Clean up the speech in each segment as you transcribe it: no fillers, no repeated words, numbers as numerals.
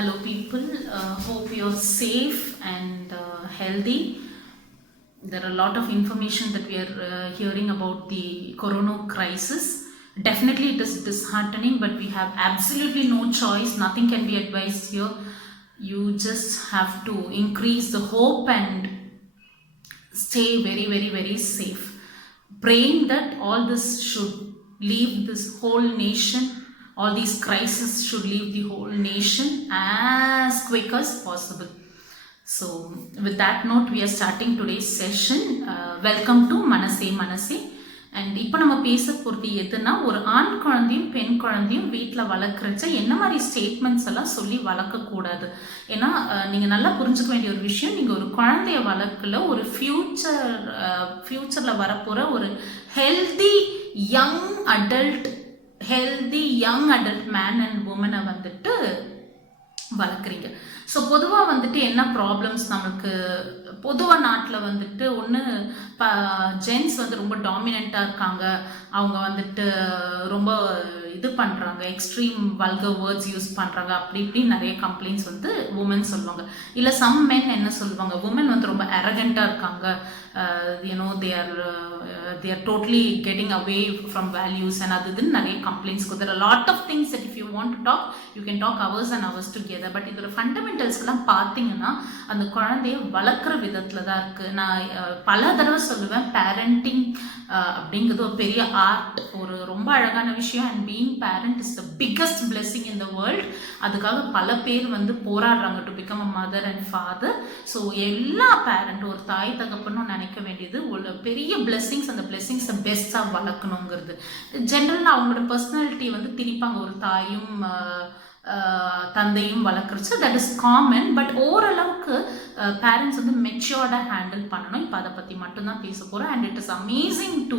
Hello, people. Hope you're safe and healthy. There are a lot of information that we are hearing about the corona crisis. Definitely, it is disheartening, but we have absolutely no choice. Nothing can be advised here. You just have to increase the hope and stay very, very, very safe. Praying that all this should leave this whole nation, all these crises should leave the whole nation as quick as possible. So, with that note, we are starting today's session. Welcome to Manase Manase. And இப்போ நம்ம பேச போகிறது எதுனா, ஒரு ஆண் குழந்தையும் பெண் குழந்தையும் வீட்டில் வளர்க்குறச்ச என்ன மாதிரி ஸ்டேட்மெண்ட்ஸ் எல்லாம் சொல்லி வளர்க்கக்கூடாது. ஏன்னா நீங்கள் நல்லா புரிஞ்சுக்க வேண்டிய ஒரு விஷயம், நீங்கள் ஒரு குழந்தைய வளர்க்கல, ஒரு ஃப்யூச்சரில் வரப்போகிற ஒரு healthy young adult man and உமனை வந்துட்டு வளர்க்குறீங்க. ஸோ பொதுவாக வந்துட்டு என்ன ப்ராப்ளம்ஸ் நம்மளுக்கு பொதுவாக நாட்டில் வந்துட்டு ஒன்று ஜென்ஸ் வந்து ரொம்ப டாமினண்ட்டாக இருக்காங்க, அவங்க வந்துட்டு ரொம்ப இது பண்ணுறாங்க, எக்ஸ்ட்ரீம் வல்கர் வேர்ட்ஸ் யூஸ் பண்ணுறாங்க, அப்படி இப்படி நிறைய கம்ப்ளைண்ட்ஸ் வந்து உமன் சொல்லுவாங்க. இல்லை சம் மென் என்ன சொல்லுவாங்க, உமன் வந்து ரொம்ப அரகண்ட்டாக இருக்காங்க, they are totally getting away from values and அதுன்னு நிறைய complaints. there are a lot of things that if you want to talk you can talk hours and hours together. But இதோட ஃபண்டமெண்டல்ஸ்லாம் பார்த்தீங்கன்னா அந்த குழந்தைய வளர்க்குற விதத்தில் தான் இருக்குது. நான் பல தடவை சொல்லுவேன், பேரண்டிங் அப்படிங்கிறது ஒரு பெரிய ஆர்ட், ஒரு ரொம்ப அழகான விஷயம். And being parent is the biggest blessing in the world. அதுக்காக பல பேர் வந்து போராடுறாங்க to become a mother and father. So எல்லா பேரண்ட், ஒரு தாய் தகப்பனும் நினைக்க வேண்டியது ஒரு பெரிய பிளெஸிங்ஸ், அந்த பிளெஸிங்ஸை பெஸ்ட்டாக வளர்க்கணுங்கிறது. ஜென்ரலாக அவங்களோட பர்சனாலிட்டி வந்து திணிப்பாங்க, ஒரு தாயும் தந்தையும் வளர்க்குறச்சு, தட் இஸ் காமன். பட் ஓரளவுக்கு பேரண்ட்ஸ் வந்து மெச்சூர்டாக ஹேண்டில் பண்ணணும். இப்போ அதை பற்றி மட்டும்தான் பேச போகிறோம். And it is amazing to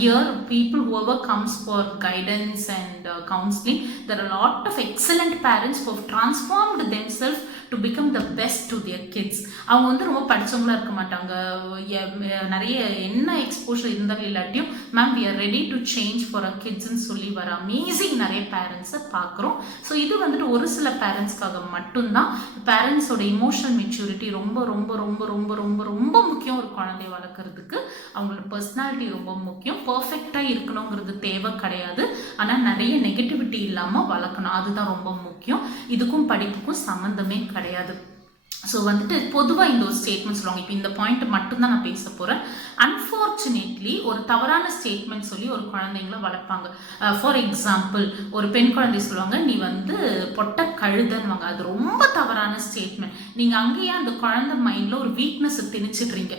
hear people whoever comes for guidance and counseling. There are a lot of excellent parents who have transformed themselves to become the best to their kids. அவங்க வந்து ரொம்ப படித்தவங்களாக இருக்க மாட்டாங்க, நிறைய என்ன exposure இருந்தாலும் இல்லாட்டியும் ma'am we are ready to change for our kidsன்னு சொல்லி வர அமேசிங் நிறைய பேரண்ட்ஸை பார்க்குறோம். ஸோ இது வந்துட்டு ஒரு சில பேரண்ட்ஸ்க்காக மட்டும்தான். பேரண்ட்ஸோட இமோஷனல் மெச்சூரிட்டி ரொம்ப ரொம்ப ரொம்ப ரொம்ப ரொம்ப ரொம்ப முக்கியம். ஒரு குழந்தைய வளர்க்குறதுக்கு அவங்களோட பர்சனாலிட்டி ரொம்ப முக்கியம். பர்ஃபெக்டாக இருக்கணுங்கிறது தேவை கிடையாது, ஆனால் நிறைய நெகட்டிவிட்டி இல்லாமல் வளர்க்கணும், அதுதான் ரொம்ப முக்கியம். இதுக்கும் படிப்புக்கும் சம்மந்தமே கிடையாது. ஸோ வந்துட்டு பொதுவாக இந்த ஒரு ஸ்டேட்மெண்ட் சொல்லுவாங்க. இப்போ இந்த பாயிண்ட் மட்டும்தான் நான் பேச போகிறேன். அன்ஃபார்ச்சுனேட்லி ஒரு தவறான ஸ்டேட்மெண்ட் சொல்லி ஒரு குழந்தைங்கள வளர்ப்பாங்க. ஃபார் எக்ஸாம்பிள், ஒரு பெண் குழந்தை சொல்லுவாங்க, நீ வந்து பொட்ட கழுதன்னுவாங்க. அது ரொம்ப தவறான ஸ்டேட்மெண்ட். நீங்கள் அங்கேயே அந்த குழந்தை மைண்டில் ஒரு வீக்னஸ் திணிச்சிடுறீங்க.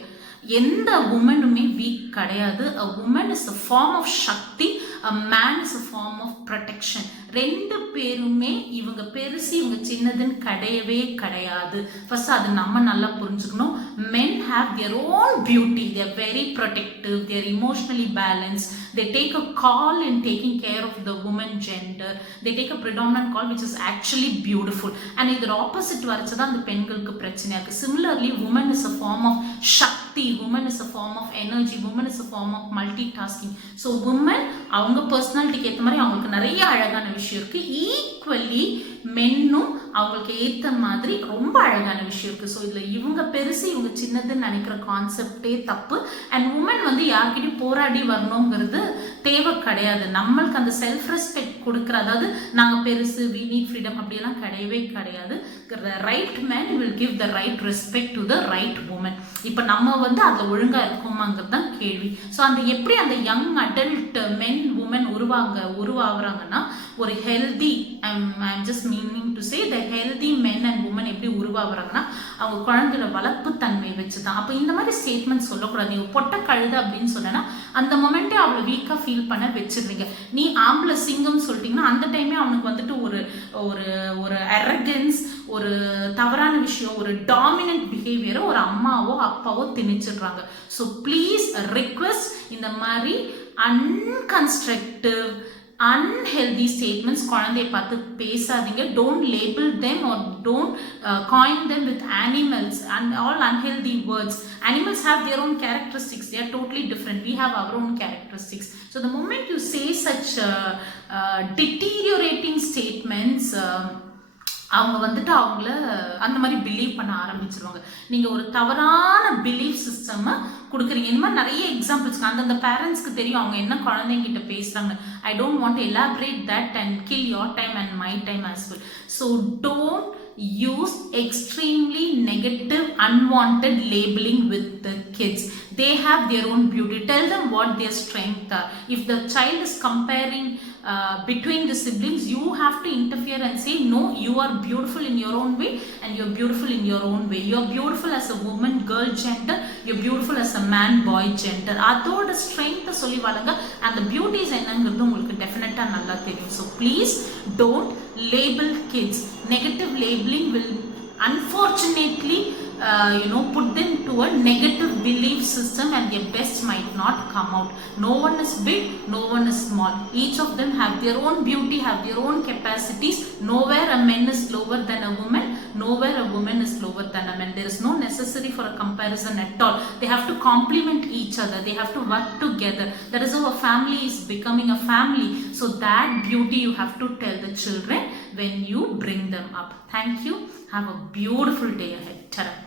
எந்த உமனுமே வீக் கிடையாது. A woman is a form of Shakti, a man is a form of protection. ரெண்டு பேருமே இவங்க பெருசு இவங்க சின்னதுன்னு கிடையவே கிடையாது. ஃபர்ஸ்ட் அது நம்ம நல்லா புரிஞ்சுக்கணும். men have their own beauty, they are very protective, they are emotionally balanced, they take a call in taking care of the woman gender, they take a predominant call which is actually beautiful. And இதோட opposite வரைச்சதான் அந்த பெண்களுக்கு பிரச்சனையா இருக்கு. Similarly, woman is a form of shakti, woman is a form of energy, woman is a form of multitasking. So women அவங்க பர்சனாலிட்டிக்கு ஏற்ற மாதிரி அவங்களுக்கு நிறைய அழகான விஷயம் இருக்கு. ஈக்குவலி மென்னும் அவங்களுக்கு ஏற்ற மாதிரி ரொம்ப அழகான விஷயம் இருக்கு. ஸோ இதில் இவங்க பெருசு இவங்க சின்னதுன்னு நினைக்கிற கான்செப்டே தப்பு. அண்ட் உமன் வந்து யார்கிட்டையும் போராடி வரணுங்கிறது தேவை கிடையாது. நம்மளுக்கு அந்த செல்ஃப் ரெஸ்பெக்ட் கொடுக்குற, அதாவது நாங்கள் பெருசு, வி நீட் ஃப்ரீடம் அப்படியெல்லாம் கிடையவே கிடையாது. Right man will give the right respect to the right woman. இப்போ நம்ம வந்து அதில் ஒழுங்காக இருக்கோமாங்கிறது தான் கேள்வி. ஸோ அந்த எப்படி அந்த யங் அடல்ட் மென் உமன் உருவாகுறாங்கன்னா, ஒரு healthy I'm just meaning to say the healthy men and women எப்படி உருவாகுறாங்கன்னா அவங்க குழந்தையோட வளர்ப்பு தன்மை வச்சு தான். அப்போ இந்த மாதிரி ஸ்டேட்மெண்ட் சொல்லக்கூடாது. நீ பொட்ட கழுத அப்படின்னு சொன்னா அந்த மொமெண்ட்டே அவளை வீக்காக ஃபீல் பண்ண வச்சிருவீங்க. நீ ஆம்பளை சிங்கம் சொல்லிட்டீங்கன்னா அந்த டைமே அவனுக்கு வந்துட்டு ஒரு ஒரு ஒரு அரகன்ஸ், ஒரு தவறான விஷயம், ஒரு டாமினன்ட் பிஹேவியரை ஒரு அம்மாவோ அப்பாவோ திணிச்சிடுறாங்க. ஸோ ப்ளீஸ் ரிக்வெஸ்ட், இந்த மாதிரி அன்கன்ஸ்ட்ரக்டிவ் unhealthy statements குழந்தைய பார்த்து பேசாதீங்க. don't label them or don't coin them with animals and all unhealthy words. Animals have their own characteristics, they are totally different, we have our own characteristics. So the moment you say such deteriorating statements, அவங்க வந்துட்டு அவங்கள அந்த மாதிரி believe பண்ண ஆரம்பிச்சிருவாங்க. நீங்கள் ஒரு தவறான பிலீஃப் சிஸ்டம் கொடுக்குறீங்க. இந்த மாதிரி நிறைய எக்ஸாம்பிள்ஸ் அந்தந்த பேரண்ட்ஸ்க்கு தெரியும் அவங்க என்ன குழந்தைங்கிட்ட பேசுகிறாங்க. I don't want to elaborate that and kill your time and my time as well. So don't use extremely negative unwanted labeling with the kids. They have their own beauty. Tell them what their strengths are. If the child is comparing between the siblings, you have to interfere and say no, you are beautiful in your own way and you're beautiful in your own way. You're beautiful as a woman girl gender, you're beautiful as a man boy gender. அதோட strength சொல்லி வளங்க. and the beauties என்னங்கிறது உங்களுக்கு டெஃபினட்டா நல்லா தெரியும். so please don't label kids. Negative labeling will unfortunately put them to a negative belief system and their best might not come out. No one is big, no one is small. Each of them have their own beauty, have their own capacities. Nowhere a man is lower than a woman, nowhere a woman is lower than a man. There is no necessary for a comparison at all. They have to complement each other, they have to work together. That is how a family is becoming a family. So that beauty you have to tell the children when you bring them up. Thank you. Have a beautiful day ahead. Ta-ra.